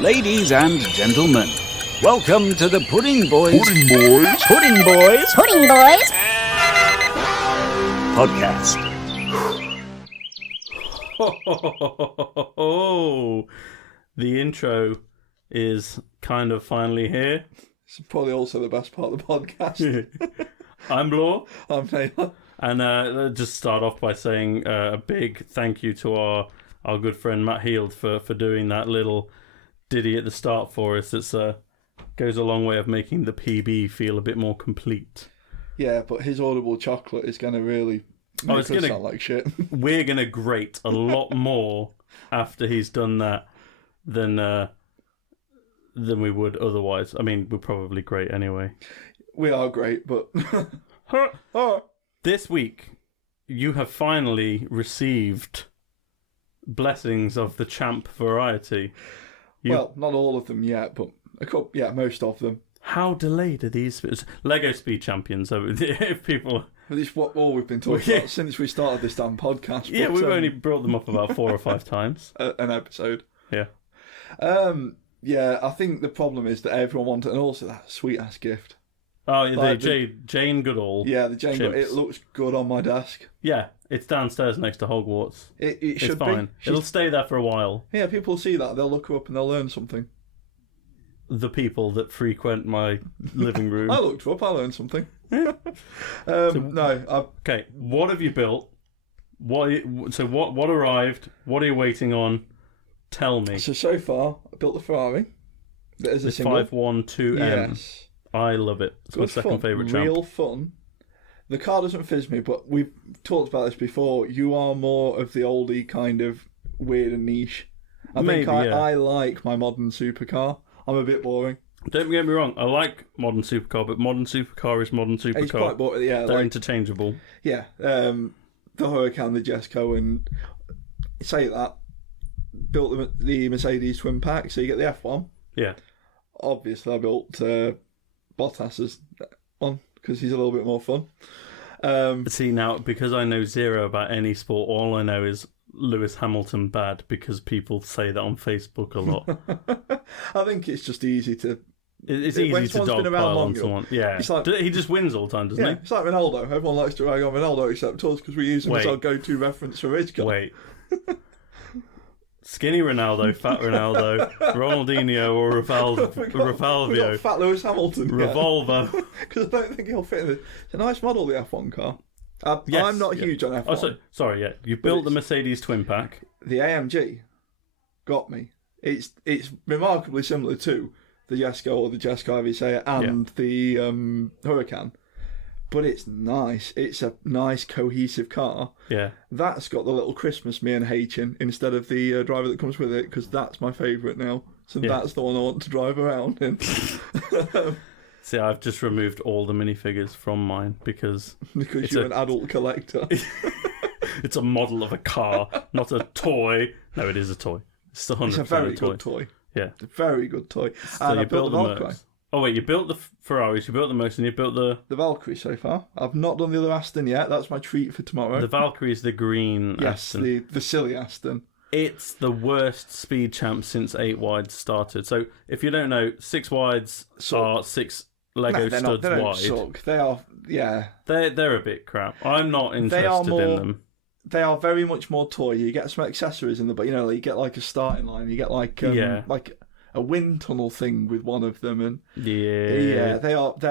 Ladies and gentlemen, welcome to the Pudding Boys. Pudding Boys. Pudding Boys. Pudding Boys. Podcast. The intro is kind of finally here. It's probably also the best part of the podcast. I'm Law. I'm Naylor. And let's just start off by saying a big thank you to our good friend Matt Heald for doing that little ditty at the start for us. It's goes a long way of making the PB feel a bit more complete. Yeah, but his audible chocolate is going to really make us sound like shit. We're going to grate a lot more after he's done that than we would otherwise. I mean, we're probably great anyway. We are great, but... This week, you have finally received blessings of the champ variety. Well, not all of them yet, but most of them. How delayed are these? Lego Speed Champions. So if people... It's what all we've been talking about since we started this damn podcast. Yeah, we've only brought them up about 4 or 5 times. An episode. Yeah. Yeah, I think the problem is that everyone wanted, and also that sweet-ass gift. Oh, yeah, Jane Goodall. Yeah, the Jane Goodall. It looks good on my desk. Yeah, it's downstairs next to Hogwarts. It should it's fine. be. It'll stay there for a while. Yeah, people will see that. They'll look her up and they'll learn something. The people that frequent my living room. I looked her up. I learned something. Okay, what have you built? What arrived? What are you waiting on? Tell me. So far, I built the Ferrari. That is a It's single. 512M. Yes. I love it. It's my second favourite champ. Real fun. The car doesn't fizz me, but we've talked about this before. You are more of the oldie kind of weird and niche. I like my modern supercar. I'm a bit boring. Don't get me wrong, I like modern supercar, but modern supercar is modern supercar. It's quite boring, yeah. They're interchangeable. Yeah. The Huracan, the Jesco, and say that. Built the Mercedes twin pack, so you get the F1. Yeah. Obviously, I built Bottas's one because he's a little bit more fun. See, now, because I know zero about any sport, all I know is Lewis Hamilton bad because people say that on Facebook a lot. I think it's just easy to... It's easy to dogpile on someone. Yeah. It's like, he just wins all the time, doesn't he? It's like Ronaldo. Everyone likes to rag on Ronaldo except us because we use him as our go-to reference for his car. Wait. Skinny Ronaldo, Fat Ronaldo, Ronaldinho, or Rivalvio. Fat Lewis Hamilton. Revolver. Because I don't think he'll fit in this. It's a nice model, the F1 car. Yes, I'm not huge on F1. Oh, sorry, yeah. You built the Mercedes twin pack. The AMG got me. It's remarkably similar to the Jesco or the Jesco, however you say it, and the Huracan. But it's nice. It's a nice, cohesive car. Yeah. That's got the little Christmas me and H in instead of the driver that comes with it, because that's my favourite now. So that's the one I want to drive around in. See, I've just removed all the minifigures from mine because you're an adult collector. It's a model of a car, not a toy. No, it is a toy. It's 100% It's a very a toy. good toy. Yeah. It's a very good toy. So and you I built the Valkyrie. Oh, wait, you built the Ferraris, you built the Motte, and you built the Valkyrie so far. I've not done the other Aston yet. That's my treat for tomorrow. The Valkyrie is the green Aston. Yes, the silly Aston. It's the worst speed champ since 8 wides started. So, if you don't know, 6 wides are 6 Lego studs they don't wide. Suck. They are, yeah. They're a bit crap. I'm not interested in them. They are very much more toy. You get some accessories in them, but you get like a starting line. You get like a wind tunnel thing with one of them, and they're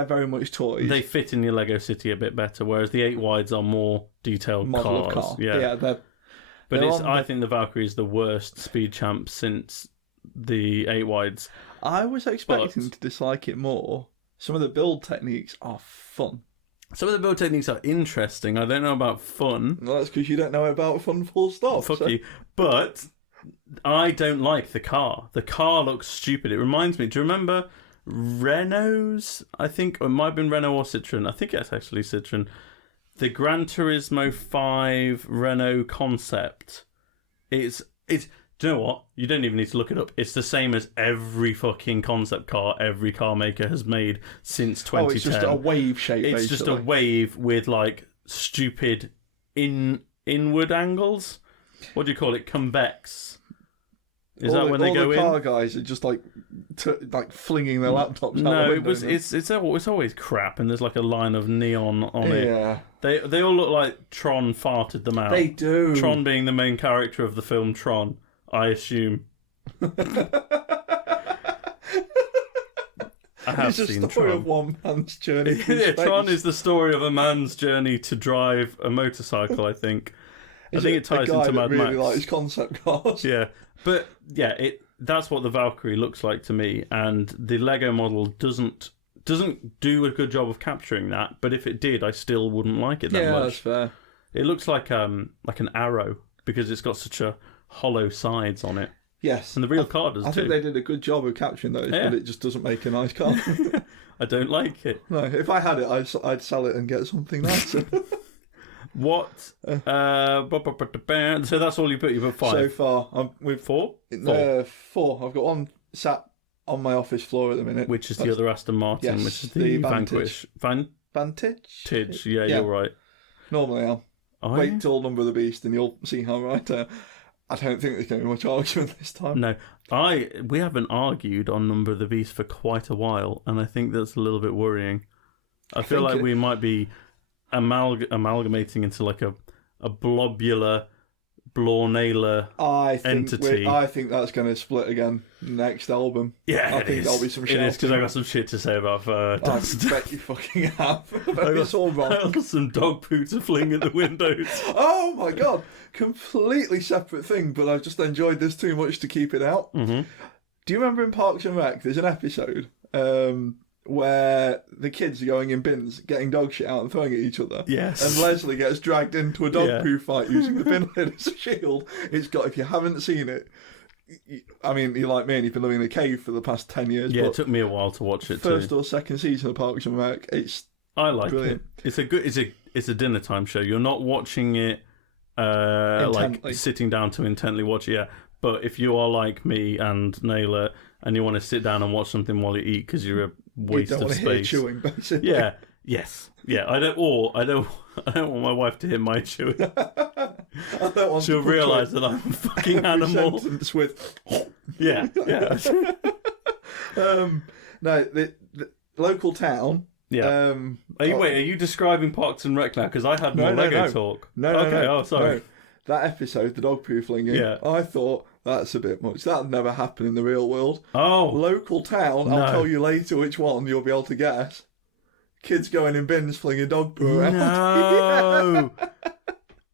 very much toys. They fit in your Lego City a bit better, whereas the 8 wides are more detailed model cars. Of car. Yeah, I think the Valkyrie is the worst speed champ since the 8 wides. I was expecting to dislike it more. Some of the build techniques are fun. Some of the build techniques are interesting. I don't know about fun. Well, that's because you don't know about fun, full stop. Fuck you. But I don't like the car. The car looks stupid. It reminds me, do you remember Renault's? I think it might have been Renault or Citroen. I think it's actually Citroen. The Gran Turismo 5 Renault concept. Do you know what? You don't even need to look it up. It's the same as every fucking concept car every car maker has made since 2010. Oh, it's just a wave shape, It's just a wave with, like, stupid inward angles. What do you call it? Convex. Is that when they go in? All the car guys are just like flinging their laptops out No, the window. it's always crap, and there's like a line of neon on it. Yeah. They all look like Tron farted them out. They do. Tron being the main character of the film Tron, I assume. I have it's seen a story Tron. of one man's journey through Yeah, space. Tron is the story of a man's journey to drive a motorcycle, I think. I think it ties into Mad really Max. likes concept cars. Yeah, but yeah, that's what the Valkyrie looks like to me, and the Lego model doesn't do a good job of capturing that. But if it did, I still wouldn't like it that Yeah, much. that's fair. It looks like an arrow because it's got such a hollow sides on it, Yes. and the real car does I too. think they did a good job of capturing those, Yeah. but it just doesn't make a nice car. I don't like it. No, if I had it, I'd sell it and get something nicer. What? So that's all you put. You put 5. So far, we've 4. 4. I've got one sat on my office floor at the minute. Which is the other Aston Martin, Yes, which is the the Vantage. Vanquish. Vantage? Yeah, you're right. Normally I'll Are wait you? till Number of the Beast and you'll see how right I don't think there's going to be much argument this time. No, we haven't argued on Number of the Beast for quite a while, and I think that's a little bit worrying. I feel like we might be amalgamating into like a blobular Naylor entity. I think that's going to split again next album. Yeah, I think there'll be some shit. It is because I got some shit to say about I Dust. bet you fucking have. It's all wrong. I got some dog poo to fling at the windows. Oh my god, completely separate thing, but I've just enjoyed this too much to keep it out. Mm-hmm. Do you remember in Parks and Rec, there's an episode where the kids are going in bins, getting dog shit out and throwing at each other? Yes. And Leslie gets dragged into a dog poo fight using the bin lid as a shield. It's got, if you haven't seen it, I mean, you're like me and you've been living in a cave for the past 10 years. Yeah, but it took me a while to watch it first too. or second season of Parks and Rec, I like brilliant. it. It's a dinner time show. You're not watching it like sitting down to intently watch it. Yeah. But if you are like me and Naylor and you want to sit down and watch something while you eat because you're a waste you don't of want to hear space. chewing, basically. Yeah. Yes. Yeah. I don't want my wife to hear my chewing. I don't want She'll to realise that I'm a fucking animal. Sentence with Yeah. Yeah. no, the local town. Yeah. Are you describing Parks and Rec now? Because I had more Lego talk. No. Okay. Oh, sorry. No. That episode, the dog poo flinging. Yeah. I thought that's a bit much. That'd never happen in the real world. Oh. Local town. No. I'll tell you later which one. You'll be able to guess. Kids going in bins flinging dog poo around. No.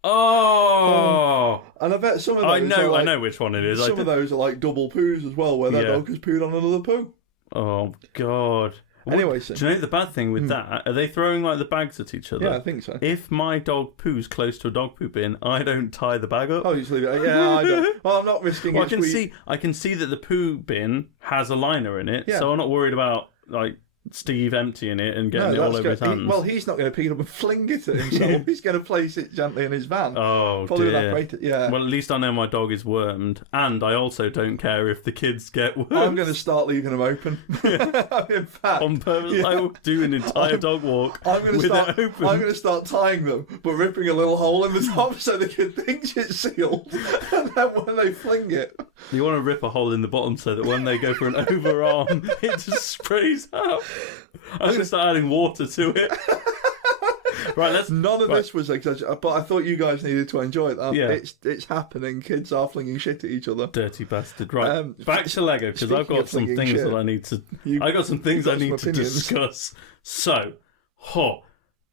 Oh. And I bet some of those. I know which one it is. Some of those are like double poos as well, where their dog has pooed on another poo. Oh God. Anyway, so. Do you know the bad thing with that? Are they throwing like the bags at each other? Yeah, I think so. If my dog poos close to a dog poo bin, I don't tie the bag up. Oh, you just leave it. Yeah, I don't. Well, I'm not risking Well, it. I can see that the poo bin has a liner in it, Yeah. so I'm not worried about like Steve emptying it and getting it all over his hands. He's not going to pick it up and fling it at himself. He's going to place it gently in his van. Oh Probably dear. Yeah. Well, at least I know my dog is wormed, and I also don't care if the kids get wormed. I'm going to start leaving them open. In fact, on purpose. I will do an entire dog walk with it open. I'm going to start tying them, but ripping a little hole in the top so the kid thinks it's sealed. And then when they fling it, You want to rip a hole in the bottom so that when they go for an overarm, it just sprays out. I'm going to start adding water to it. Right, none of this was exaggerated, but I thought you guys needed to enjoy that. Yeah. It's happening. Kids are flinging shit at each other. Dirty bastard. Right, back to Lego, because I've got some things shit, that I need to... I got some things I need to discuss. So,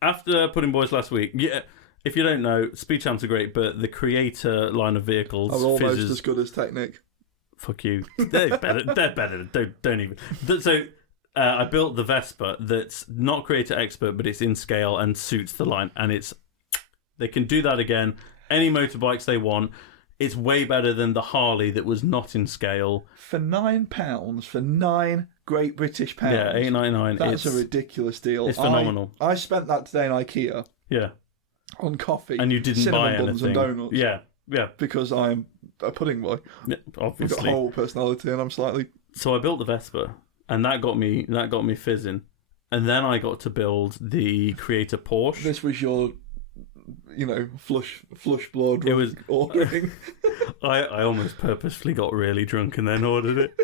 after Pudding Boys last week, yeah, if you don't know, speedchamps are great, but the creator line of vehicles... Are almost as good as Technic. Fuck you. They're better. They're better. Don't even. So... I built the Vespa that's not creator expert, but it's in scale and suits the line. And they can do that again. Any motorbikes they want. It's way better than the Harley that was not in scale. For £9, for £9 Great British pounds. Yeah, $8.99. That's a ridiculous deal. It's phenomenal. I spent that today in IKEA. Yeah. On coffee. And you didn't buy anything. Buns and donuts. Yeah. Because I'm a pudding boy. Yeah, obviously. I've got a whole personality and I'm slightly... So I built the Vespa. And that got me fizzing. And then I got to build the creator Porsche. This was your, flush blood ordering. I almost purposefully got really drunk and then ordered it.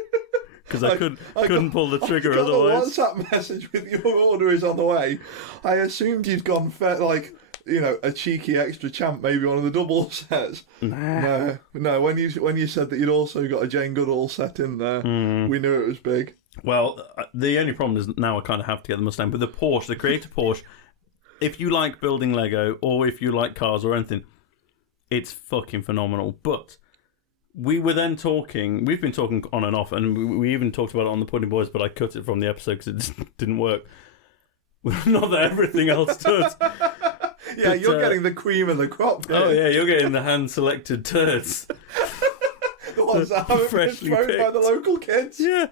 Because I couldn't pull the trigger I got otherwise. The WhatsApp message with your order is on the way. I assumed you'd gone a cheeky extra champ, maybe one of the double sets. Nah. No. When you said that you'd also got a Jane Goodall set in there, we knew it was big. Well, the only problem is now I kind of have to get the Mustang. But the Porsche, the Creator Porsche, if you like building Lego or if you like cars or anything, it's fucking phenomenal. But we've been talking on and off, and we even talked about it on the Pudding Boys, but I cut it from the episode because it didn't work. Not that everything else does. Yeah, but, you're getting the cream of the crop here. Oh yeah, you're getting the hand-selected turds. The ones that haven't been thrown by the local kids. Yeah.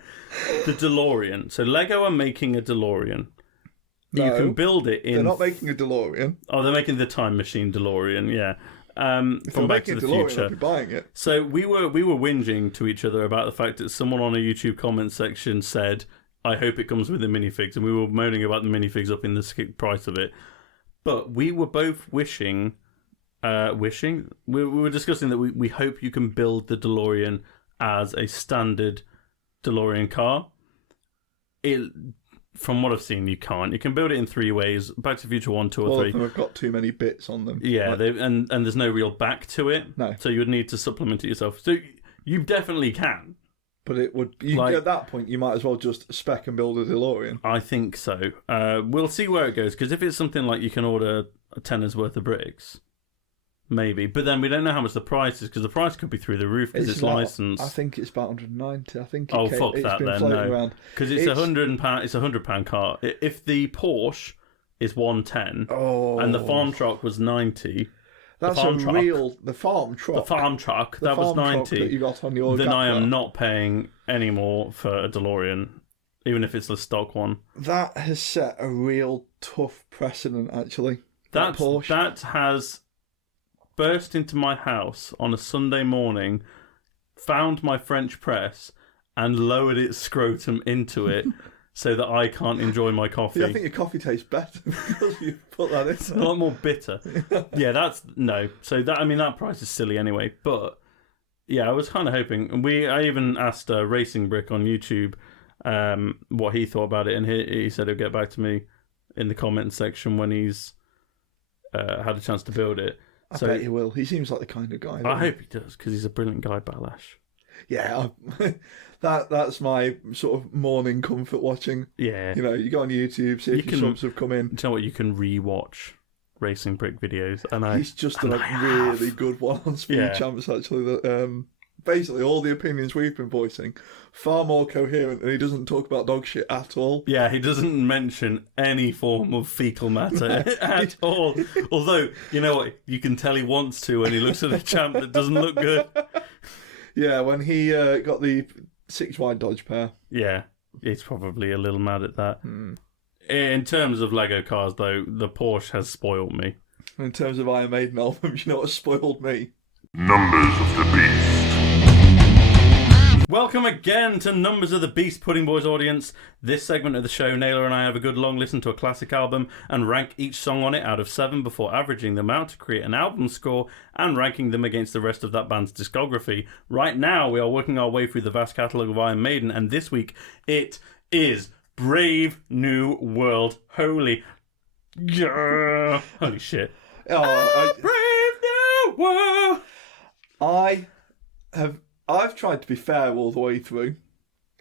The DeLorean. So Lego are making a DeLorean. No, you can build it in... They're not making a DeLorean. Oh, they're making the time machine DeLorean, yeah. From Back to the Future. I'll be buying it. So we were whinging to each other about the fact that someone on a YouTube comment section said, I hope it comes with the minifigs, and we were moaning about the minifigs up in the price of it. But we were both wishing... We were discussing that we hope you can build the DeLorean as a standard DeLorean car. From what I've seen, you can't. You can build it in 3 ways. Back to the Future 1, 2 or 3. All of them have got too many bits on them. Yeah, and there's no real back to it. No. So you would need to supplement it yourself. So you definitely can. But it would... at that point, you might as well just spec and build a DeLorean. I think so. We'll see where it goes, because if it's something like you can order a tenner's worth of bricks... Maybe, but then we don't know how much the price is because the price could be through the roof because it's licensed. I think it's about 190. I think. Fuck that then, no, because it's £100. It's £100 car. If the Porsche is 110, and the farm truck was 90, that's the farm truck. The farm truck that was 90. That you got on your. Then I am not paying any more for a DeLorean, even if it's the stock one. That has set a real tough precedent, actually. That Porsche has burst into my house on a Sunday morning, found my French press, and lowered its scrotum into it so that I can't enjoy my coffee. Yeah, I think your coffee tastes better because you put that in. It's a lot more bitter. Yeah, no. So that price is silly anyway. But yeah, I was kind of hoping. And I even asked Racing Brick on YouTube what he thought about it, and he said he'll get back to me in the comments section when he's had a chance to build it. I bet he will. He seems like the kind of guy. I hope he does, because he's a brilliant guy, Balash. Yeah, that's my sort of morning comfort watching. Yeah. You go on YouTube, see if your subs have come in. Do you know what? You can re-watch Racing Brick videos. He's just done a really good one on Speedchamps, actually. That basically all the opinions we've been voicing, far more coherent, and he doesn't talk about dog shit at all. Yeah, he doesn't mention any form of fecal matter at all. Although, you know what? You can tell he wants to when he looks at a champ that doesn't look good. Yeah, when he got the 6-wide Dodge pair. Yeah, he's probably a little mad at that. In terms of Lego cars, though, the Porsche has spoiled me. In terms of Iron Maiden albums, you know what spoiled me? Numbers of the Beast. Welcome again to Numbers of the Beast, Pudding Boys audience. This segment of the show, Naylor and I have a good long listen to a classic album and rank each song on it out of 7 before averaging them out to create an album score and ranking them against the rest of that band's discography. Right now, we are working our way through the vast catalogue of Iron Maiden, and this week it is Brave New World. Holy shit. Brave New World. I've tried to be fair all the way through.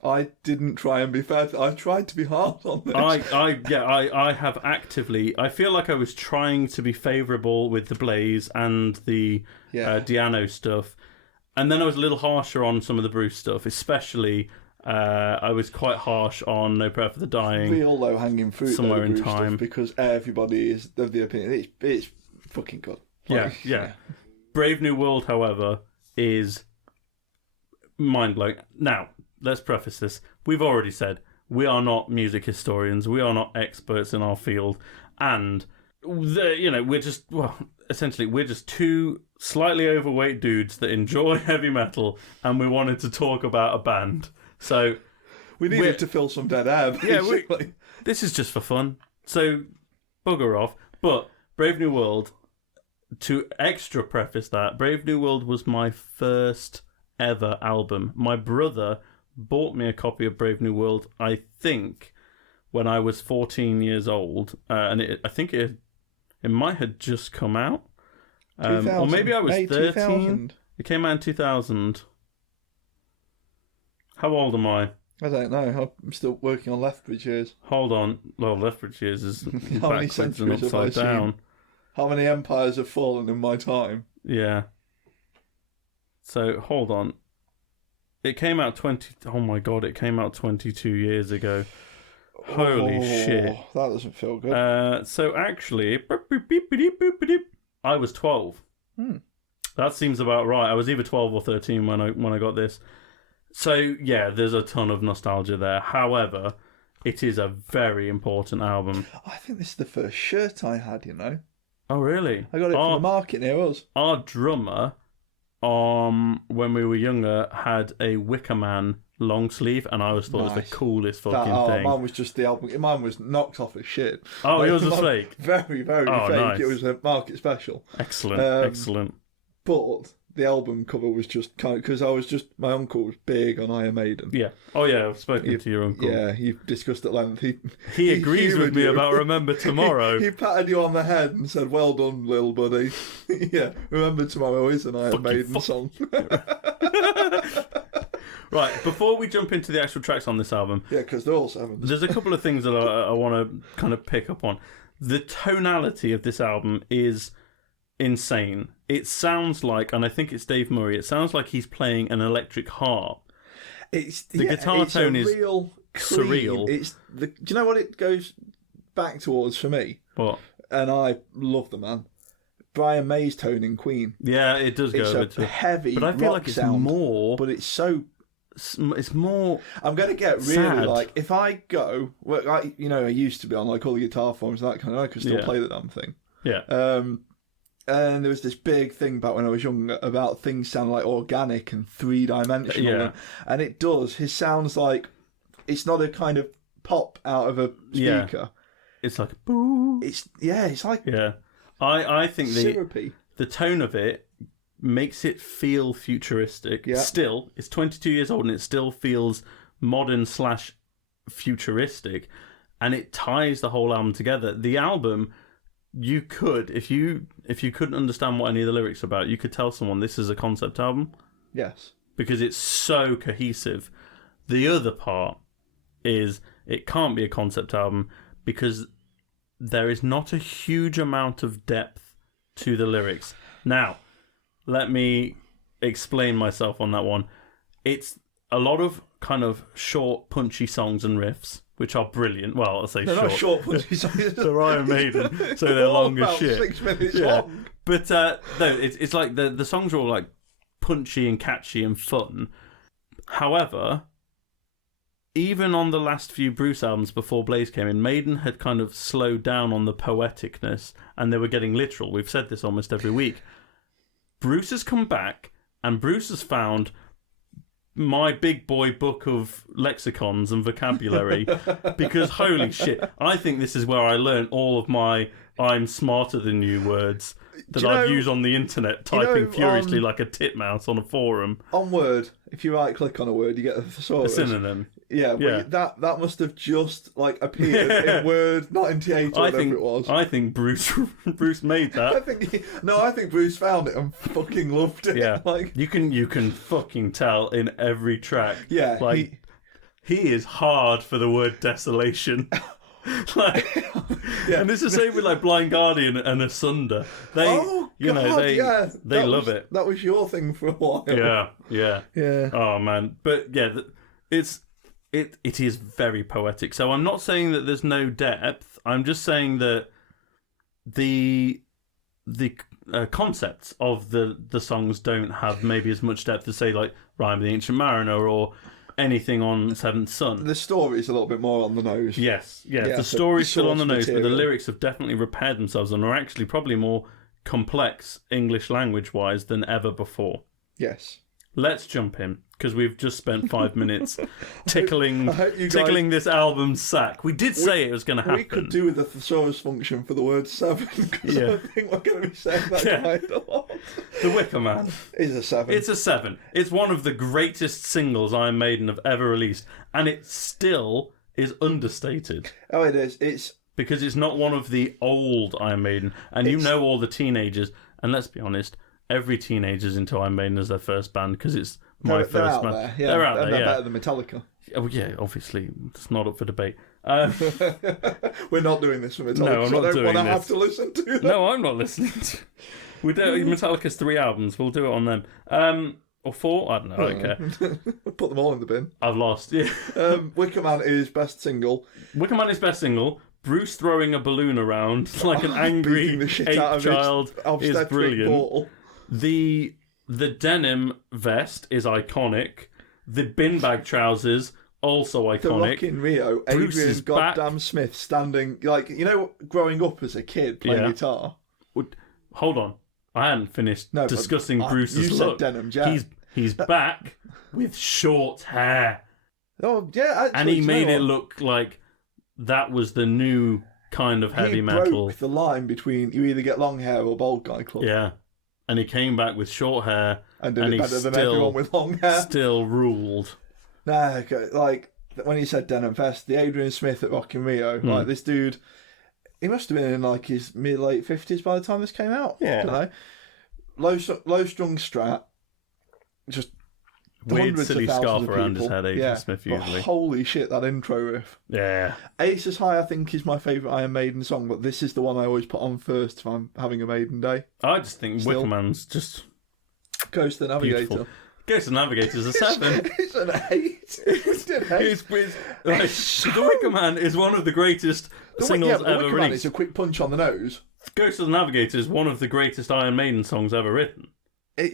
I didn't try and be fair. I tried to be hard on this. I have actively. I feel like I was trying to be favourable with the Blaze and the Diano stuff, and then I was a little harsher on some of the Bruce stuff. Especially, I was quite harsh on No Prayer for the Dying. Real low hanging fruit somewhere in time, because everybody is of the opinion it's fucking good. Yeah. Brave New World, however, is mind-blowing. Now, let's preface this. We've already said we are not music historians. We are not experts in our field. And, we're just two slightly overweight dudes that enjoy heavy metal, and we wanted to talk about a band. So we needed to fill some dead air, basically. Yeah, this is just for fun. So bugger off. But Brave New World, to extra preface that, Brave New World was my first ever album. My brother bought me a copy of Brave New World, I think, when I was 14 years old. And I think it might have just come out. Or maybe I was 13. 2000. It came out in 2000. How old am I? I don't know. I'm still working on Lethbridge years. Hold on. Well, Lethbridge years is How many backwards and centuries have I upside down. seen? How many empires have fallen in my time? Yeah. So, hold on. It came out Oh my god, it came out 22 years ago. Holy shit. That doesn't feel good. So, actually, I was 12. That seems about right. I was either 12 or 13 when I got this. So, yeah, there's a ton of nostalgia there. However, it is a very important album. I think this is the first shirt I had, you know. Oh, really? I got it from the market near us. Our drummer, when we were younger, had a Wicker Man long sleeve, and I always thought it was the coolest fucking thing. Mine was just the album. Mine was knocked off as shit. Oh, like, yours was fake? Very, very fake. Nice. It was a market special. Excellent, excellent. But the album cover was just kind of... Because my uncle was big on Iron Maiden. Yeah. Oh, yeah, I've spoken to your uncle. Yeah, you've discussed at length. He agrees with me about Remember Tomorrow. He patted you on the head and said, well done, little buddy. Yeah, Remember Tomorrow is an Iron Maiden song. Right, before we jump into the actual tracks on this album... Yeah, because they're all sevens. There's a couple of things that I want to kind of pick up on. The tonality of this album is insane. It sounds like, and I think it's Dave Murray, it sounds like he's playing an electric harp. The guitar tone is real surreal. Do you know what it goes back towards for me? What? And I love the man. Brian May's tone in Queen. Yeah, it does go over to heavy, but I feel like it's sound, more. But it's so. It's more. I'm going to get really sad. like if I go. Well, I used to be on like all the guitar forms and that kind of. I could still play the damn thing. Yeah. And there was this big thing back when I was young about things sound like organic and three-dimensional. Yeah. And it does. His sounds like it's not a kind of pop out of a speaker. Yeah. It's like boo. It's like I think syrupy. The tone of it makes it feel futuristic. Yeah. Still, it's 22 years old and it still feels modern / futuristic, and it ties the whole album together. The album, you could, if you couldn't understand what any of the lyrics are about, you could tell someone this is a concept album. Yes. Because it's so cohesive. The other part is it can't be a concept album because there is not a huge amount of depth to the lyrics. Now, let me explain myself on that one. It's a lot of kind of short, punchy songs and riffs, which are brilliant. Well, I'll say they're short. not short, punchy songs. They're Iron Maiden, so they're long as shit. 6 minutes long. But no, it's like the songs are all like punchy and catchy and fun. However, even on the last few Bruce albums before Blaze came in, Maiden had kind of slowed down on the poeticness and they were getting literal. We've said this almost every week. Bruce has come back and Bruce has found my big boy book of lexicons and vocabulary because holy shit, I think this is where I learned all of my I'm smarter than you words that I'd use on the internet, typing furiously like a titmouse on a forum. On Word, if you right click on a word, you get a thesaurus. A synonym. Yeah, well, that must have just like appeared in Word 98 or whatever it was. I think Bruce made that. I think Bruce found it and fucking loved it. Yeah, like you can fucking tell in every track. Yeah, like he is hard for the word desolation. Like, and it's the same with like Blind Guardian and Asunder. They love it. That was your thing for a while. Yeah. Oh man, but yeah, it is very poetic. So I'm not saying that there's no depth. I'm just saying that the concepts of the songs don't have maybe as much depth as say like Rhyme of the Ancient Mariner or anything on Seventh Son. The story is a little bit more on the nose. Yes. The story's still on the nose, but the lyrics have definitely repaired themselves and are actually probably more complex English language-wise than ever before. Yes. Let's jump in. because we've just spent 5 minutes tickling I hope you guys- tickling this album's sack. We did say it was going to happen. We could do with the thesaurus function for the word 7, because Yeah. I think we're going to be saying that Yeah. quite a lot. The Wicker Man. Is a 7. It's a 7. It's one of the greatest singles Iron Maiden have ever released, and it still is understated. Oh, it is. It's Because it's not one of the old Iron Maiden, and you know all the teenagers, and let's be honest, every teenager's into Iron Maiden as their first band, because it's my they're first out band. there. Yeah. They're out and there, they're yeah. better than Metallica. Oh, yeah, obviously, it's not up for debate. We're not doing this for Metallica. No, I'm not I don't doing want to this. have to listen to them. No, I'm not listening to... We do Metallica's 3 albums, we'll do it on them. Or 4, I don't know, I don't care. Put them all in the bin. I've lost, yeah. Wicker Man is best single. Wicker Man is best single. Bruce throwing a balloon around like an angry Beating the shit ape out of child its is obstetric brilliant. ball. The denim vest is iconic. The bin bag trousers also The iconic. Rockin' Rio, Bruce Adrian is back. goddamn Smith standing, like, you know, growing up as a kid playing Yeah. guitar. Hold on, I hadn't finished No, but discussing you Bruce's said look. denim jacket. He's back with short hair, Oh, yeah, actually, and he do you made know it what? look like that was the new kind of heavy He metal. broke the line between you either get long hair or bald guy club. Yeah, and he came back with short hair, And did and it he better than still- everyone with long hair. still ruled. Nah, okay, like, when he said denim vest, the Adrian Smith at Rockin' Rio, like, this dude, he must have been in, like, his mid-late 50s by the time this came out. Yeah. I don't know. Low-strung strat, just Weird hundreds silly of thousands scarf of around his people. head, Adrian Yeah, Smith but usually. holy shit, that intro riff. Yeah. Aces High, I think, is my favourite Iron Maiden song, but this is the one I always put on first if I'm having a Maiden day. I just think Still. Wicker Man's just Ghost the Navigator. beautiful. Ghost of the Navigator's a 7. It's an 8. It's an 8. The Wicker Man is one of the greatest singles the ever Wicker Man released. is a quick punch on the nose. Ghost of the Navigator is one of the greatest Iron Maiden songs ever written. The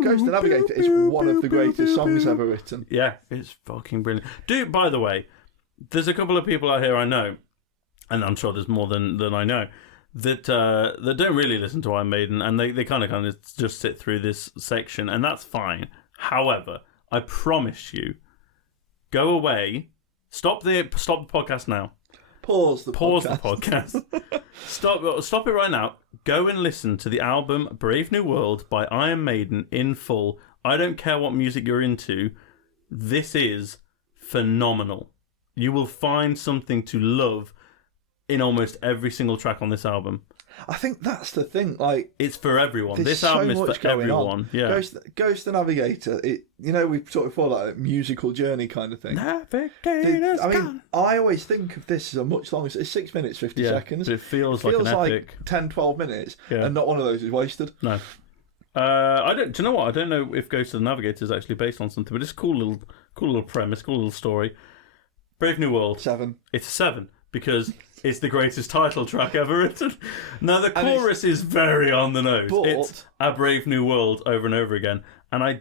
Ghost the Navigator is one of the greatest songs ever written. Yeah, it's fucking brilliant. Dude, by the way, there's a couple of people out here I know, and I'm sure there's more than I know, that don't really listen to Iron Maiden, and they kind of just sit through this section, and that's fine. However, I promise you, go away, stop the podcast now. Pause the podcast. Stop it right now. Go and listen to the album Brave New World by Iron Maiden in full. I don't care what music you're into. This is phenomenal. You will find something to love in almost every single track on this album. I think that's the thing. Like, It's for everyone. there's This so album is much for going everyone. on. Yeah. Ghost the Navigator. We've talked before, like a musical journey kind of thing. Navigator's gone. I always think of this as a much longer. It's 6 minutes 50 Yeah, seconds. but it feels like an epic. 10, 12 minutes, Yeah. and not one of those is wasted. No. I don't. Do you know what? I don't know if Ghost of the Navigator is actually based on something, but it's a cool little premise, cool little story. Brave New World. 7. It's a 7 because it's the greatest title track ever written. Now the chorus is very on the nose. But- It's A Brave New World over and over again, and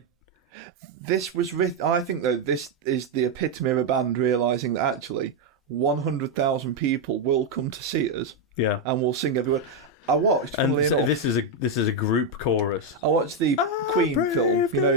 This was written. I think though this is the epitome of a band realizing that actually 100,000 people will come to see us yeah. and will sing every word. I watched. And funnily so enough, this is a group chorus. I watched the Queen film. You know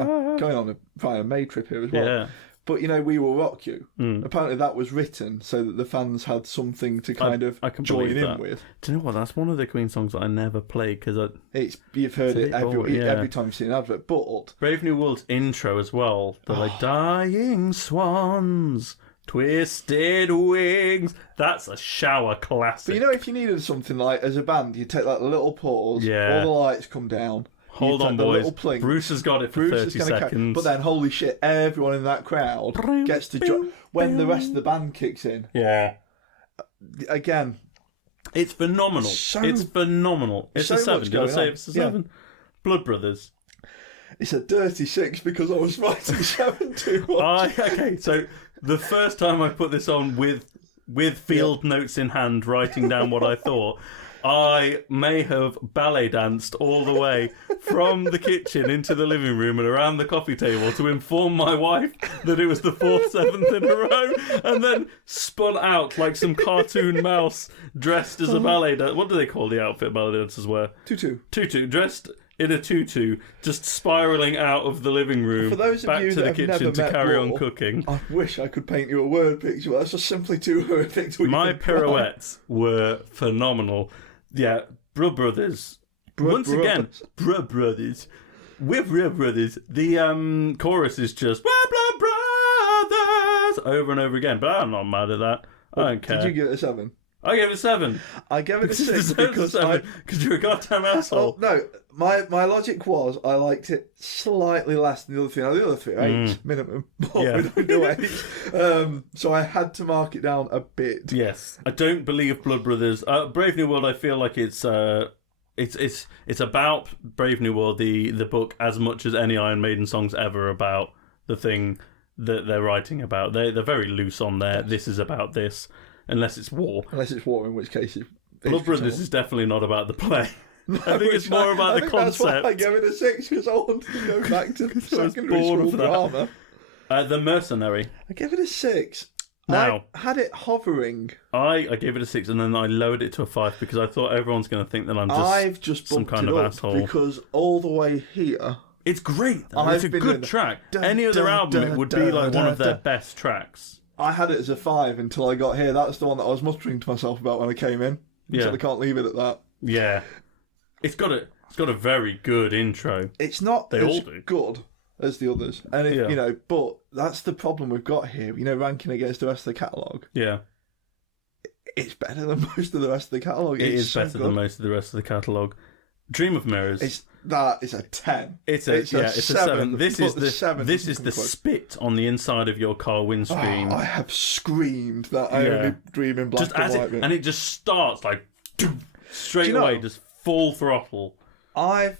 I'm going on a May trip here as well. Yeah. But We Will Rock You. Apparently that was written so that the fans had something to kind of I can join believe in that. with. Do you know what? That's one of the Queen songs that I never play because You've heard It's a it bit boring, yeah. every time you've seen an advert. But Brave New World's intro as well. They're like dying swans, twisted wings. That's a shower classic. if you needed something like as a band, you take like a little pause. Yeah. All the lights come down. Hold you on, take the boys. little plink. Bruce has got it for Bruce 30 is gonna seconds. But then, holy shit, everyone in that crowd gets to join when the rest of the band kicks in. Yeah. Again, It's phenomenal. It's phenomenal. It's so a 7. much Did I going say on. it's a Yeah. 7? Blood Brothers. it's a dirty 6 because I was writing 7 too much. Okay, so the first time I put this on with field notes in hand, writing down what I thought, I may have ballet danced all the way from the kitchen into the living room and around the coffee table to inform my wife that it was the 4th 7th in a row, and then spun out like some cartoon mouse dressed as a ballet dancer. What do they call the outfit ballet dancers wear? Tutu. Tutu, dressed in a tutu, just spiralling out of the living room For those of back you to that the have kitchen never to met carry on Whirl, cooking. I wish I could paint you a word picture, but that's just simply too horrific to My even try. pirouettes were phenomenal. Yeah, Brothers. Once again, Brothers. With Brothers, the chorus is just Brothers over and over again. But I'm not mad at that. I don't care. Did you give it a 7? I gave it a 7. I gave it a 6 Because you're a goddamn asshole. Oh, no, my logic was I liked it slightly less than the other three. Now, the other three are 8 minimum, but Yeah. we don't do 8. So I had to mark it down a bit. Yes, I don't believe Blood Brothers. Brave New World. I feel like it's about Brave New World, the book, as much as any Iron Maiden song's ever about the thing that they're writing about. They're very loose on there. This is about this, unless it's war. Unless it's war, in which case it's Blood Brothers is definitely not about the play. I think it's more about the That's why I concept. gave it a 6 because I wanted to go back to secondary bored school of that. drama. The Mercenary. I gave it a 6. Now, I had it hovering. I gave it a 6 and then I lowered it to a 5 because I thought everyone's going to think that I've just some bumped kind it of up asshole. because all the way here, It's great. Though. I've It's a been good in- track. Dun, Any other dun, album, it dun, would be dun, like one of dun, their dun. best tracks. I had it as a 5 until I got here. That's the one that I was muttering to myself about when I came in. Yeah. So I can't leave it at that. Yeah, it's got a very good intro. It's not They as all do. good as the others, and if, Yeah. but that's the problem we've got here. Ranking against the rest of the catalogue, Yeah, it's better than most of the rest of the catalogue. it is so better good. than most of the rest of the catalogue. Dream of Mirrors. That is a 10. It's a 7. This is but the 7 this doesn't is come the close. spit on the inside of your car windscreen. I have screamed that I Yeah. only dream in black just and as white. and it just starts like straight Do you know- away, just full throttle. I've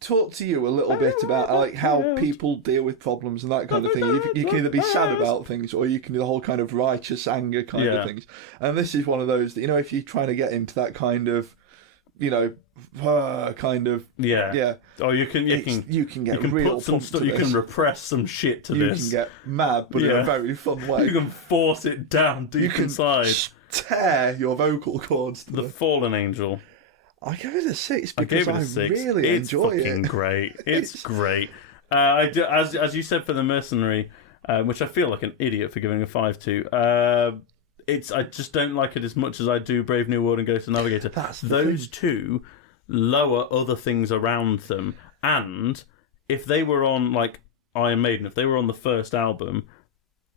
talked to you a little bit about like how people deal with problems and that kind of thing. You can either be sad about things or you can do the whole kind of righteous anger kind Yeah. of things. And this is one of those that, if you're trying to get into that kind of, kind of, Yeah. Oh, you can you can get you can real put some pumped stuff. to You this. can repress some shit to You this. can get mad, but in Yeah. a very fun way. You can force it down deep You can inside. tear your vocal cords to The the... Fallen Angel. I give it a 6 I because gave it I a 6. really It's enjoy fucking it. great. It's great. As you said for the Mercenary, which I feel like an idiot for giving a 5 to. I just don't like it as much as I do Brave New World and Ghost of Navigator. That's the Those two lower other things around them, and if they were on like Iron Maiden, if they were on the first album,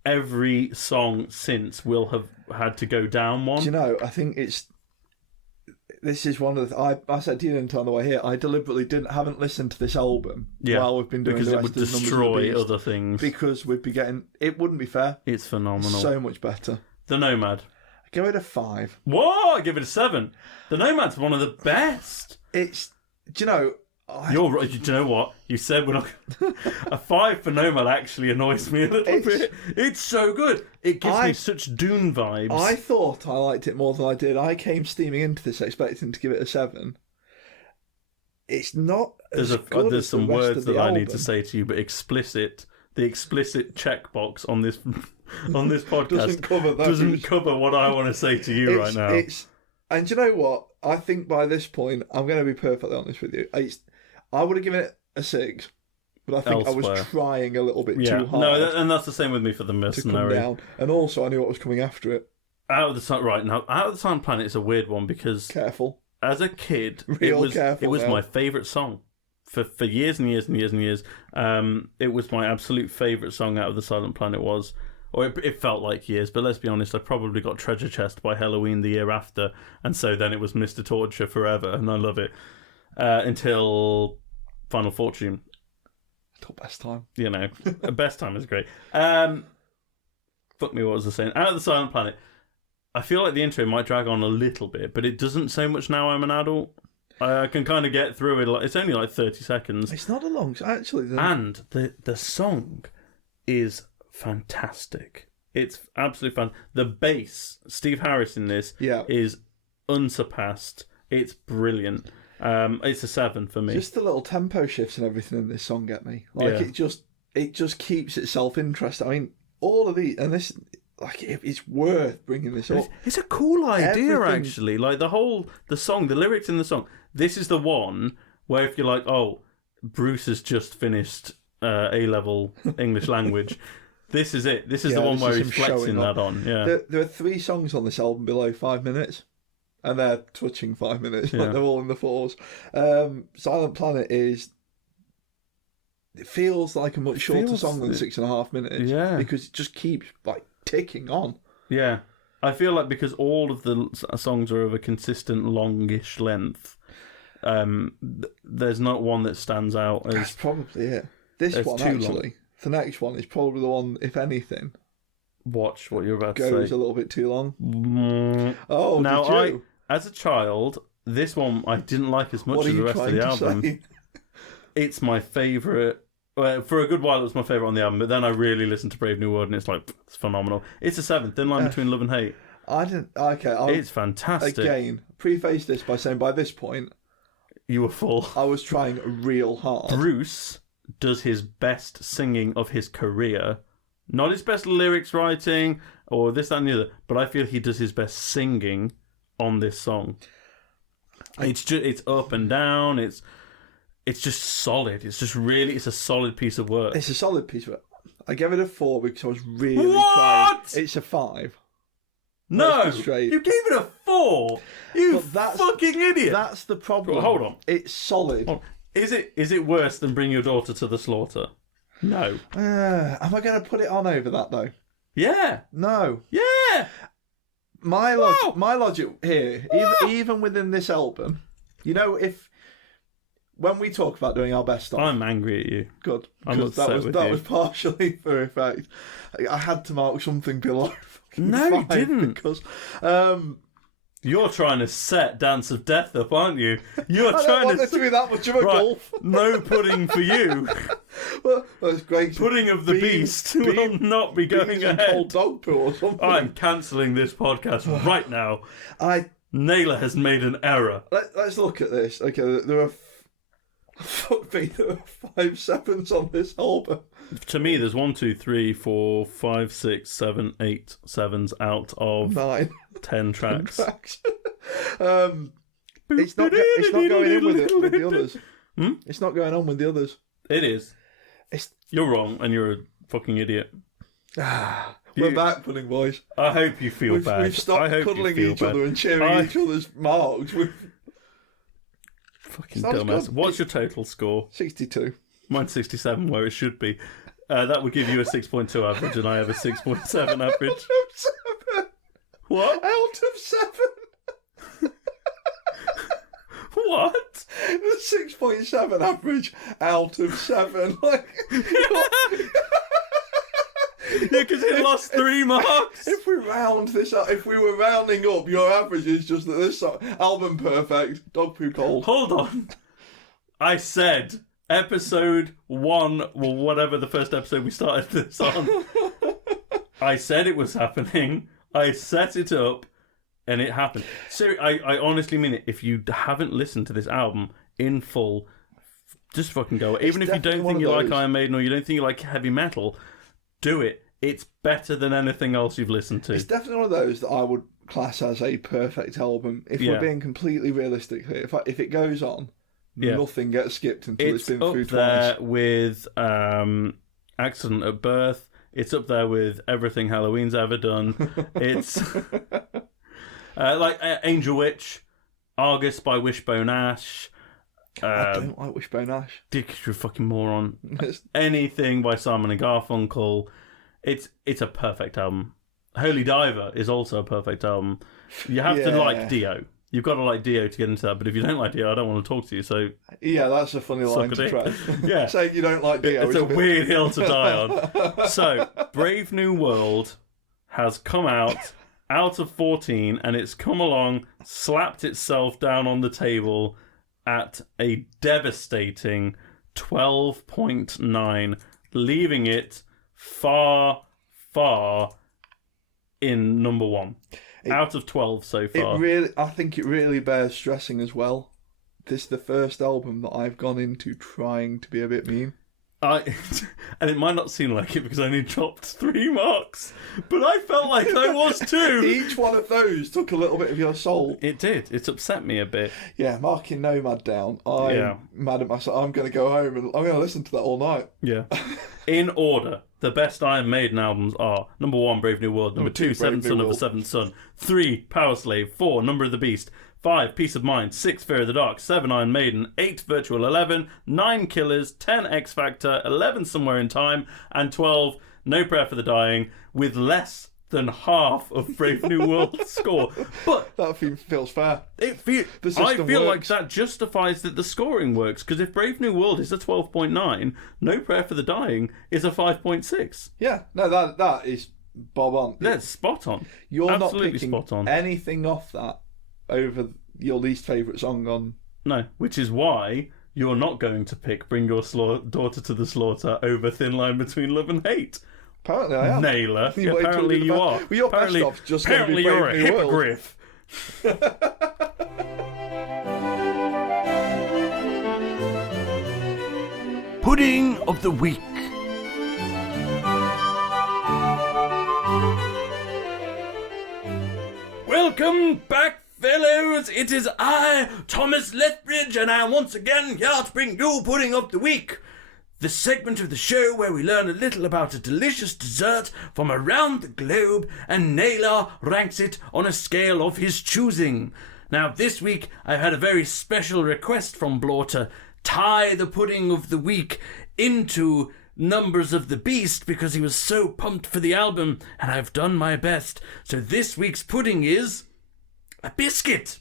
every song since will have had to go down one. Do you know, I think this is one of the... I said to you on the way here, I deliberately haven't listened to this album while we've been doing because the it rest would of the Numbers of the destroy Beast, other things. because we'd be getting... It wouldn't be fair. It's phenomenal. So much better. The Nomad. I give it a 5. Whoa! I give it a 7. The Nomad's one of the best. It's... Do you know... You're right. Do you know what? You said we're not... A 5 for Nomad actually annoys me a little bit. It's so good. It gives me such Dune vibes. I thought I liked it more than I did. I came steaming into this expecting to give it a 7. It's not as good There's as some the rest words of the that I need album. to say to you, but the explicit checkbox on this podcast Doesn't cover those. doesn't cover what I want to say to you right now. And do you know what? I think by this point, I'm going to be perfectly honest with you. I would have given it a 6, but I think I Elsewhere. was trying a little bit Yeah, too hard no, and that's the same with me for the to come Mercenary. down. And also, I knew what was coming after it. Out of the Sun, right now, Out of the Sun Planet is a weird one because Careful. as a kid, Real careful it was now. my favourite song for years and years and years and years. It was my absolute favourite song. Out of the Silent Planet was, or it felt like years. But let's be honest, I probably got Treasure Chest by Halloween the year after, and so then it was Mr. Torture forever, and I love it until Final Fortune. Till best time. Best time is great. Fuck me, what was I saying? Out of the Silent Planet. I feel like the intro might drag on a little bit, but it doesn't so much now I'm an adult. I can kind of get through it. It's only like 30 seconds. It's not a long... Actually... And the song is fantastic. It's absolutely fun. The bass, Steve Harris in this, is unsurpassed. It's brilliant. It's a 7 for me. Just the little tempo shifts and everything in this song get me. It just keeps itself interesting. I mean, all of these... And this... it's worth bringing this up. It's a cool idea, Everything- actually. Like the song, the lyrics in the song. This is the one Where if you're like, oh, Bruce has just finished A-level English language, this is it. This is the one where he's flexing that on. Yeah. There are 3 songs on this album below 5 minutes. And they're touching 5 minutes. Yeah. Like they're all in the 4s. Silent Planet is... It feels like a much shorter song than 6.5 minutes. Yeah. Because it just keeps like ticking on. Yeah. I feel like because all of the songs are of a consistent longish length, there's not one that stands out as... That's probably it. This one, actually, the next one is probably the one, if anything... Watch what you're about to say. Goes a little bit too long. Oh, now did you? As a child, this one I didn't like as much as the rest of the album. Say? It's my favourite. Well, for a good while, it was my favourite on the album, but then I really listened to Brave New World, and it's like, it's phenomenal. It's a 7th, thin line between love and hate. I didn't. Okay, it's fantastic. Again, preface this by saying by this point, you were full. I was trying real hard. Bruce does his best singing of his career. Not his best lyrics writing or this, that, and the other, but I feel he does his best singing on this song. It's up and down. It's just solid. It's a solid piece of work. It's a solid piece of work. I gave it a 4 because I was really trying. It's a 5. No, you gave it a 4. You fucking idiot. That's the problem. Well, hold on. It's solid. Is it worse than Bring Your Daughter to the Slaughter? No. Am I going to put it on over that though? Yeah. No. Yeah. My logic here, even within this album, you know, when we talk about doing our best stuff, I'm angry at you. Good. I'm upset with you. That was partially for effect. I had to mark something below. No, you didn't. Because you're trying to set Dance of Death up, aren't you? You're I trying don't want to do that much of a golf. No pudding for you. Well, it's great. Pudding of the Beast will not be going ahead. Cold dog poo or something. I'm cancelling this podcast right now. Naylor has made an error. Let's look at this. Okay, there are 5 7s on this album. To me, there's 1, 2, 3, 4, 5, 6, 7, 8 7s out of 9. 10 tracks. It's not going in with the others. It's not going on with the others. It is. You're wrong, and you're a fucking idiot. We're back, pudding boys. I hope you feel bad. We've stopped cuddling each other and cheering each other's marks. Fucking dumbass. What's your total score? 62. Mine's 67, where it should be. That would give you a 6.2 average, and I have a 6.7 average. Out of 7. What? Out of 7. What? The 6.7 average out of 7. Like, yeah, because it lost 3 marks. If we round this up, if we were rounding up, your average is just that this album perfect, dog poo cold. Hold on. I said episode 1, or whatever the first episode we started this on. I said it was happening. I set it up, and it happened. So I honestly mean it. If you haven't listened to this album in full, just fucking go. Even if you don't think you like Iron Maiden or you don't think you like heavy metal, do it. It's better than anything else you've listened to. It's definitely one of those that I would class as a perfect album. If we're being completely realistic here, if it goes on, nothing gets skipped until it's been through twice. It's up there with Accident at Birth. It's up there with Everything Halloween's Ever Done. It's like Angel Witch, Argus by Wishbone Ash. I don't like Wishbone Ash. Dick, you're a fucking moron. Anything by Simon and Garfunkel. It's a perfect album. Holy Diver is also a perfect album. You have to like Dio. You've got to like Dio to get into that. But if you don't like Dio, I don't want to talk to you. So yeah, that's a funny line to try. Yeah, saying you don't like Dio. It's a weird hill to die on. So Brave New World has come out of 14, and it's come along, slapped itself down on the table at a devastating 12.9, leaving it far, far in number 1. Out of 12 so far. I think it really bears stressing as well. This is the first album that I've gone into trying to be a bit mean. And it might not seem like it because I only dropped 3 marks, but I felt like I was too. Each one of those took a little bit of your soul. It did. It upset me a bit. Yeah, marking Nomad down. I'm mad at myself. I'm going to go home and I'm going to listen to that all night. Yeah. In order, the best Iron Maiden albums are number 1, Brave New World, number 2, Seventh Son of a Seventh Son, 3, Power Slave, 4, Number of the Beast, 5, Peace of Mind, 6, Fear of the Dark, 7, Iron Maiden, 8, Virtual 11, 9, Killers, 10, X Factor, 11, Somewhere in Time, and 12, No Prayer for the Dying, with less than half of Brave New World's score. But that feels fair. I feel like that justifies that the scoring works, because if Brave New World is a 12.9, No Prayer for the Dying is a 5.6. Yeah, no, that is bob on. That's spot on. You're absolutely not picking spot on. anything off that over your least favourite song on. No, which is why you're not going to pick Bring Your Daughter to the Slaughter over Thin Line Between Love and Hate. Apparently I am. Naylor. Yeah, apparently you are. Well, your apparently, best off's just going to be you're a Brave New World. hippogriff. Pudding of the Week. Welcome back, fellows. It is I, Thomas Lethbridge, and I am once again here to bring you Pudding of the Week, the segment of the show where we learn a little about a delicious dessert from around the globe, and Naylor ranks it on a scale of his choosing. Now, this week, I've had a very special request from Blore to tie the Pudding of the Week into Numbers of the Beast because he was so pumped for the album, and I've done my best. So this week's pudding is a biscuit.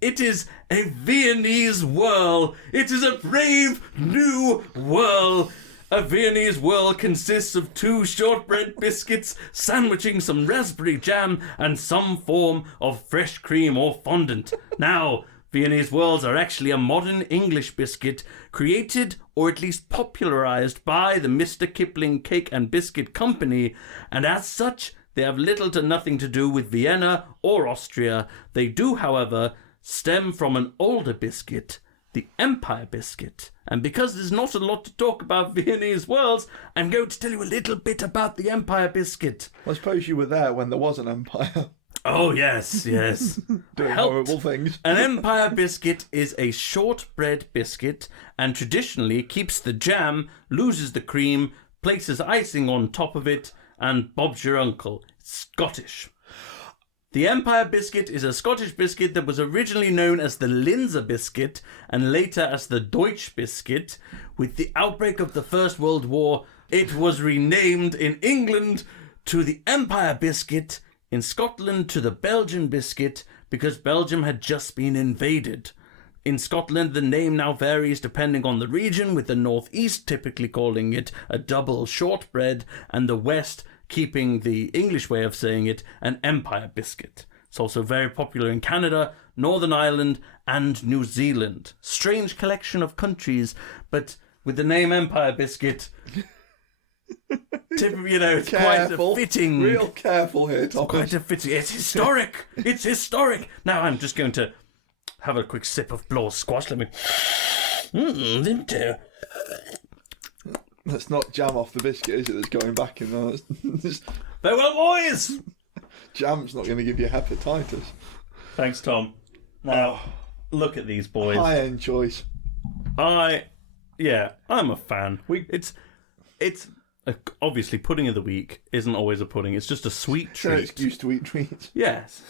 It is a Viennese whirl. It is a brave new whirl. A Viennese whirl consists of 2 shortbread biscuits sandwiching some raspberry jam and some form of fresh cream or fondant. Now, Viennese whirls are actually a modern English biscuit created or at least popularised by the Mr. Kipling Cake and Biscuit Company, and as such, they have little to nothing to do with Vienna or Austria. They do, however, stem from an older biscuit, the Empire biscuit. And because there's not a lot to talk about Viennese whirls, I'm going to tell you a little bit about the Empire biscuit. I suppose you were there when there was an empire. Oh, yes. Doing horrible things. An Empire biscuit is a shortbread biscuit and traditionally keeps the jam, loses the cream, places icing on top of it, and Bob's your uncle. It's Scottish. The Empire biscuit is a Scottish biscuit that was originally known as the Linzer biscuit and later as the Deutsch biscuit. With the outbreak of the First World War, it was renamed in England to the Empire biscuit, in Scotland to the Belgian biscuit, because Belgium had just been invaded. In Scotland, the name now varies depending on the region, with the northeast typically calling it a double shortbread, and the west keeping the English way of saying it, an Empire biscuit. It's also very popular in Canada, Northern Ireland, and New Zealand. Strange collection of countries, but with the name Empire biscuit, it's Careful. quite a fitting. Real careful here, Thomas. Quite a fitting. It's historic. It's historic. Now I'm just going to have a quick sip of Blore's squash. Let me. That's not jam off the biscuit, is it? That's going back in there. Farewell, boys. Jam's not going to give you hepatitis. Thanks, Tom. Now, look at these boys. High-end choice. I'm a fan. It's obviously pudding of the week isn't always a pudding. It's just a sweet It's an treat. excuse to eat treats. Yes.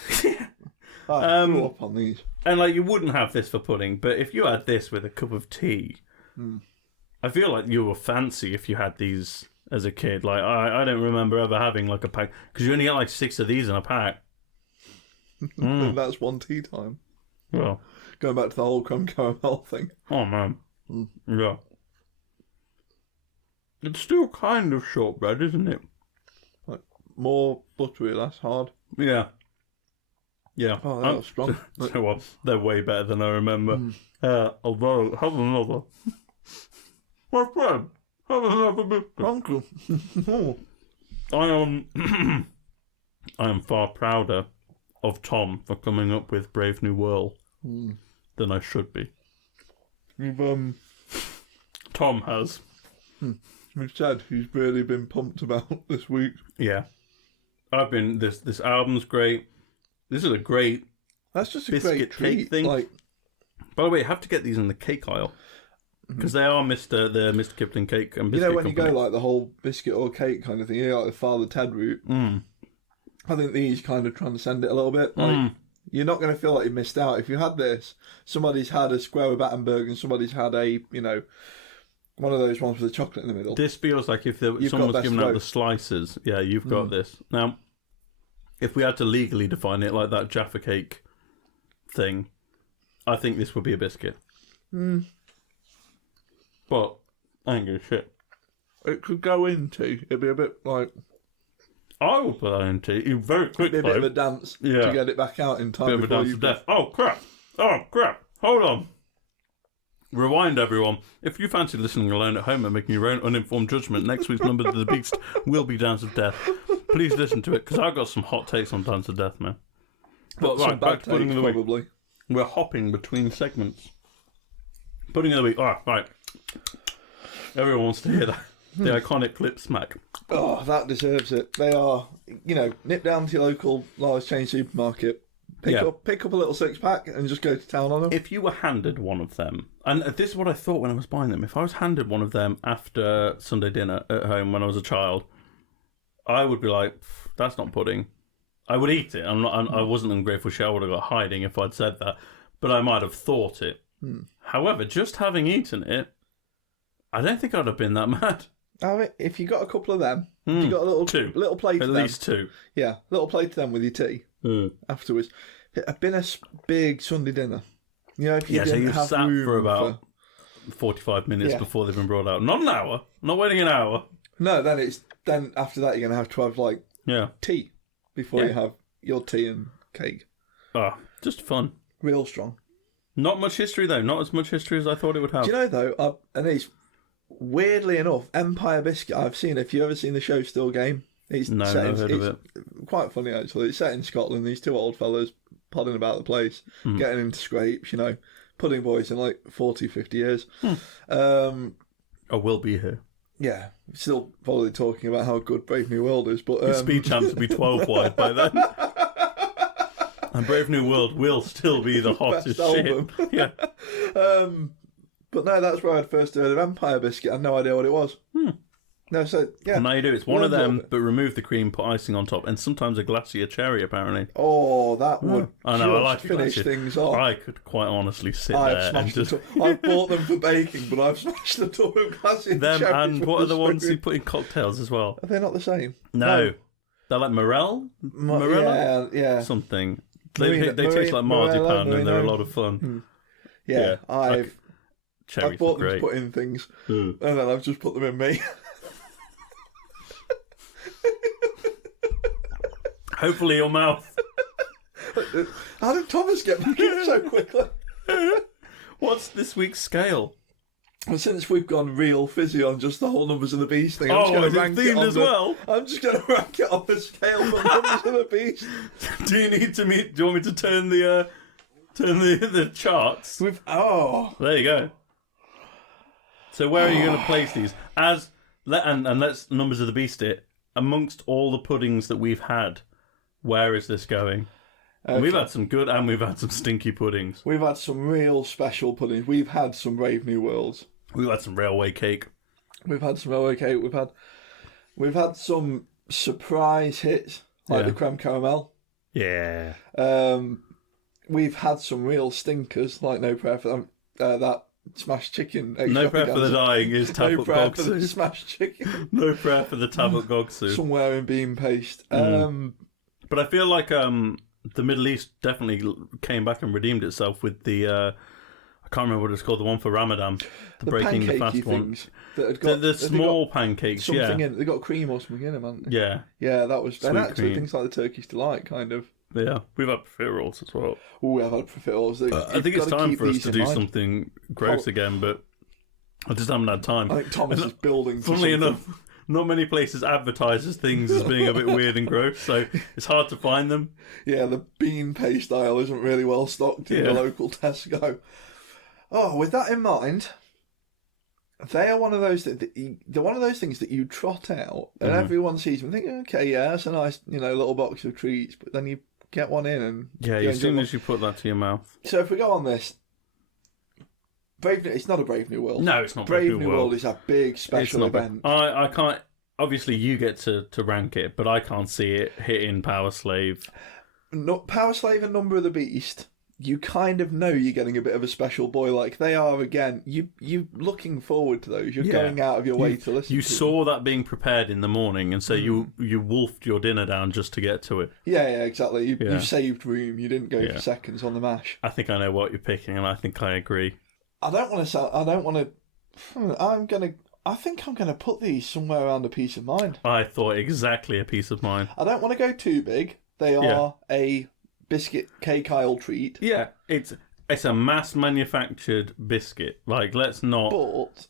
I grew up on these. And you wouldn't have this for pudding, but if you had this with a cup of tea, I feel like you were fancy if you had these as a kid. I don't remember ever having a pack, because you only get 6 of these in a pack. And that's one tea time. Well, going back to the whole crumb caramel thing. Oh man, yeah. It's still kind of shortbread, isn't it? More buttery, less hard. Yeah. Oh, that was strong. So they're way better than I remember. Although, have another. My friend, have another biscuit. Uncle. I am far prouder of Tom for coming up with Brave New Whirl than I should be. You've Tom has Instead, he's really been pumped about this week. Yeah. I've been... This album's great. This is a great That's just a biscuit great treat. cake thing. Like, by the way, you have to get these in the cake aisle. Because they are the Mr. Kipling cake and you biscuit know, when company. you go like the whole biscuit or cake kind of thing, you know, like the Father Ted route. I think these kind of transcend it a little bit. Like, you're not going to feel like you missed out. If you had this, somebody's had a square with Battenberg and somebody's had a, you know, one of those ones with the chocolate in the middle. This feels like if someone was giving out the slices, yeah, you've got this. Now, if we had to legally define it like that Jaffa cake thing, I think this would be a biscuit. But I ain't gonna shit. It could go into. It'd be a bit like. I will put that into very quickly. It'd be a bit of a dance to get it back out in time. Bit of a dance of death. Oh crap! Hold on. Rewind, everyone. If you fancy listening alone at home and making your own uninformed judgment, next week's Numbers of the Beast will be Dance of Death. Please listen to it, because I've got some hot takes on Dance of Death, man. But right, back to Pudding of the Week. Probably. We're hopping between segments. Pudding of the Week. All right. Everyone wants to hear that. The iconic clip smack. Oh, that deserves it. They are, you know, nip down to your local large chain supermarket, pick up a little 6-pack and just go to town on them. If you were handed one of them, and this is what I thought when I was buying them, if I was handed one of them after Sunday dinner at home when I was a child, I would be like, that's not pudding. I would eat it. I wasn't ungrateful shit. I would have got hiding if I'd said that, but I might have thought it. However, just having eaten it, I don't think I'd have been that mad. If you got a couple of them, if you got a little plate at of them, least 2. Yeah, little plate of them with your tea afterwards. It'd been a big Sunday dinner. You know, if you so didn't you've have sat room for about 45 minutes before they've been brought out. Not an hour. I'm not waiting an hour. No, then after that you're gonna have to have like tea before you have your tea and cake. Just fun. Real strong. Not much history though. Not as much history as I thought it would have. Do you know though? And it's weirdly enough, Empire Biscuit. I've seen. If you've ever seen the show Still Game, I've heard of it. Quite funny actually. It's set in Scotland. These two old fellas podding about the place, getting into scrapes. You know, pudding boys in like 40, 50 years. I will be here. Yeah, still probably talking about how good Brave New World is, but Speedchamps will be 12 wide by then. And Brave New World will still be the hottest shit. Yeah. But no, that's where I'd first heard of Empire Biscuit. I had no idea what it was. No, so yeah. And now you do. It's one of them, but remove the cream, put icing on top, and sometimes a glacier cherry. Apparently. Oh, that would I know. I like finish things off. I could quite honestly sit there and just. I've bought them for baking, but I've smashed the tub of glacier them cherries. And what are the ones you put in cocktails as well? Are they not the same? No. They're like Morel. Morella. Yeah. Something. They taste like marzipan, and they're a lot of fun. Yeah. I've bought them great. to put in things, and then I've just put them in me. Hopefully your mouth. How did Thomas get back in so quickly? What's this week's scale? Well, since we've gone real fizzy on just the whole Numbers of the Beast thing, is it themed as well? I'm just going to rank it on the scale for Numbers of the Beast. Do you want me to turn the charts? There you go. So where are you going to place these? And let's Numbers of the Beast it amongst all the puddings that we've had. Where is this going? Okay. We've had some good and we've had some stinky puddings. We've had some real special puddings. We've had some Brave New Worlds. We've had some railway cake. We've had some surprise hits like the creme caramel. Yeah. We've had some real stinkers like No Prayer for Them. That smashed chicken. No Prayer for the Dying is Tabuk Gog for the smashed chicken. No Prayer for the Tabuk Gog soup. Somewhere in bean paste. But I feel like the Middle East definitely came back and redeemed itself with the I can't remember what it's called, the one for Ramadan, the breaking the fast one. The small pancakes, something in. They got cream or something in them, haven't they? Yeah, that was. And actually, cream. Things like the Turkish delight, kind of. Yeah, we've had profiteroles as well. Oh, I've had profiteroles. I think it's time for us to do something gross again, but I just haven't had time. I think Thomas is building. Funnily enough, not many places advertises things as being a bit weird and gross, so it's hard to find them. Yeah, the bean paste aisle isn't really well stocked in the local Tesco. Oh, with that in mind, They are one of those they're one of those things that you trot out and everyone sees them and think, okay, yeah, that's a nice, little box of treats. But then you get one in and as soon as you put that to your mouth. So if we go on this, it's not a Brave New World. No, it's not Brave New World is a big special event. I can't. Obviously, you get to rank it, but I can't see it hitting Power Slave. No, Power Slave and Number of the Beast. You kind of know you're getting a bit of a special boy. Like they are again. You looking forward to those. You're going out of your way to listen. You to saw that being prepared in the morning, and so you wolfed your dinner down just to get to it. Yeah, exactly. You saved room. You didn't go for seconds on the mash. I think I know what you're picking, and I think I agree. I think I'm gonna put these somewhere around a Peace of Mind. I thought exactly a Peace of Mind. I don't want to go too big. They are a biscuit cake aisle treat. Yeah, it's a mass manufactured biscuit. Like, let's not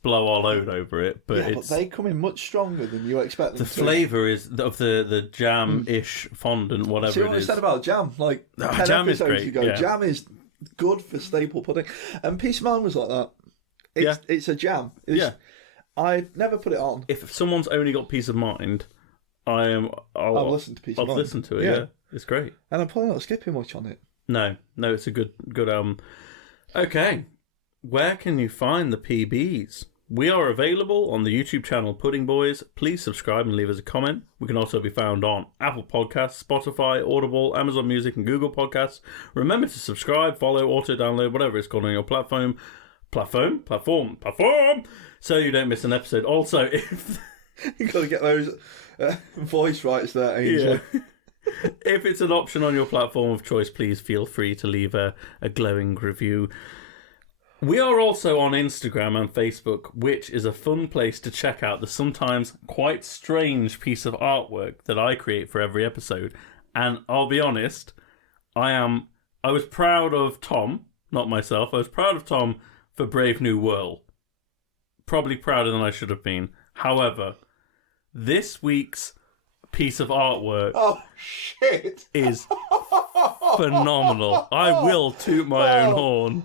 blow our load over it. But they come in much stronger than you expect them the to. The flavour is of the jam-ish fondant, whatever See what it is. I said about jam? Like 10 jam is episodes great. ago, jam is good for staple pudding. And Peace of Mind was like that. It's a jam. I've never put it on. If someone's only got Peace of Mind, I'll listen to Peace of Mind. I'll listen to it. Yeah, it's great. And I'm probably not skipping much on it. No, it's a good album. Okay, where can you find the PBs? We are available on the YouTube channel Pudding Boys. Please subscribe and leave us a comment. We can also be found on Apple Podcasts, Spotify, Audible, Amazon Music, and Google Podcasts. Remember to subscribe, follow, auto-download, whatever it's called on your platform, so you don't miss an episode. Also, if you've got to get those voice rights there, Angel. Yeah. If it's an option on your platform of choice, please feel free to leave a glowing review. We are also on Instagram and Facebook, which is a fun place to check out the sometimes quite strange piece of artwork that I create for every episode. And I'll be honest, I was proud of Tom, not myself. I was proud of Tom for Brave New World. Probably prouder than I should have been. However, this week's piece of artwork is phenomenal. I will toot my own horn.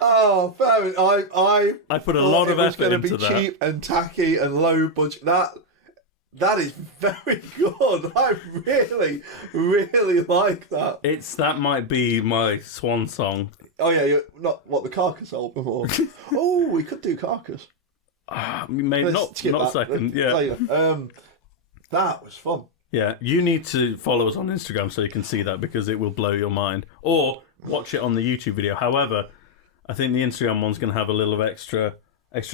Oh, fair enough. I put a lot of effort into that. It's going to be cheap and tacky and low budget. That is very good. I really, really like that. That might be my swan song. Oh yeah, you're not what the Carcass album or oh, we could do Carcass. Maybe not second. Yeah. Later. That was fun. Yeah, you need to follow us on Instagram so you can see that because it will blow your mind. Or watch it on the YouTube video. However, I think the Instagram one's going to have a little extra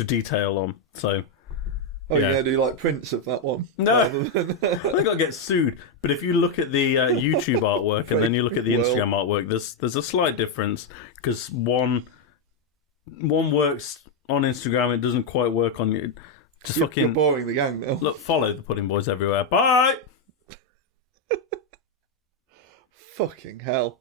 detail on. So, you're going to do like prints of that one? No, I think I'll get sued. But if you look at the YouTube artwork and then you look at the Instagram artwork, there's a slight difference because one works on Instagram, it doesn't quite work on you. You're boring the gang now. Look, follow the Pudding Boys everywhere. Bye. Fucking hell.